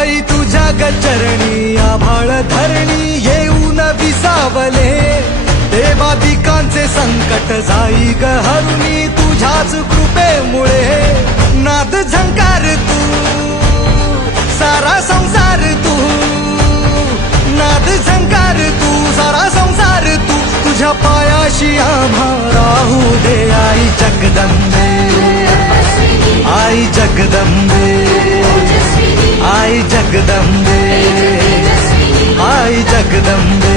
आई तुझ्या गचरणी आभाळ धरणी येऊन विसावले, देवादिकांचे संकट जाई ग हरुणी तुझ्याच कृपेमुळे. नाद झंकार तू सारा संसार तू, नाद झंकार तू सारा संसार तू, तुझ्या पायाशी आम्हा राहू दे आई जगदंबे, आई जगदंबे, आई जगदंबे, आई जगदंबे.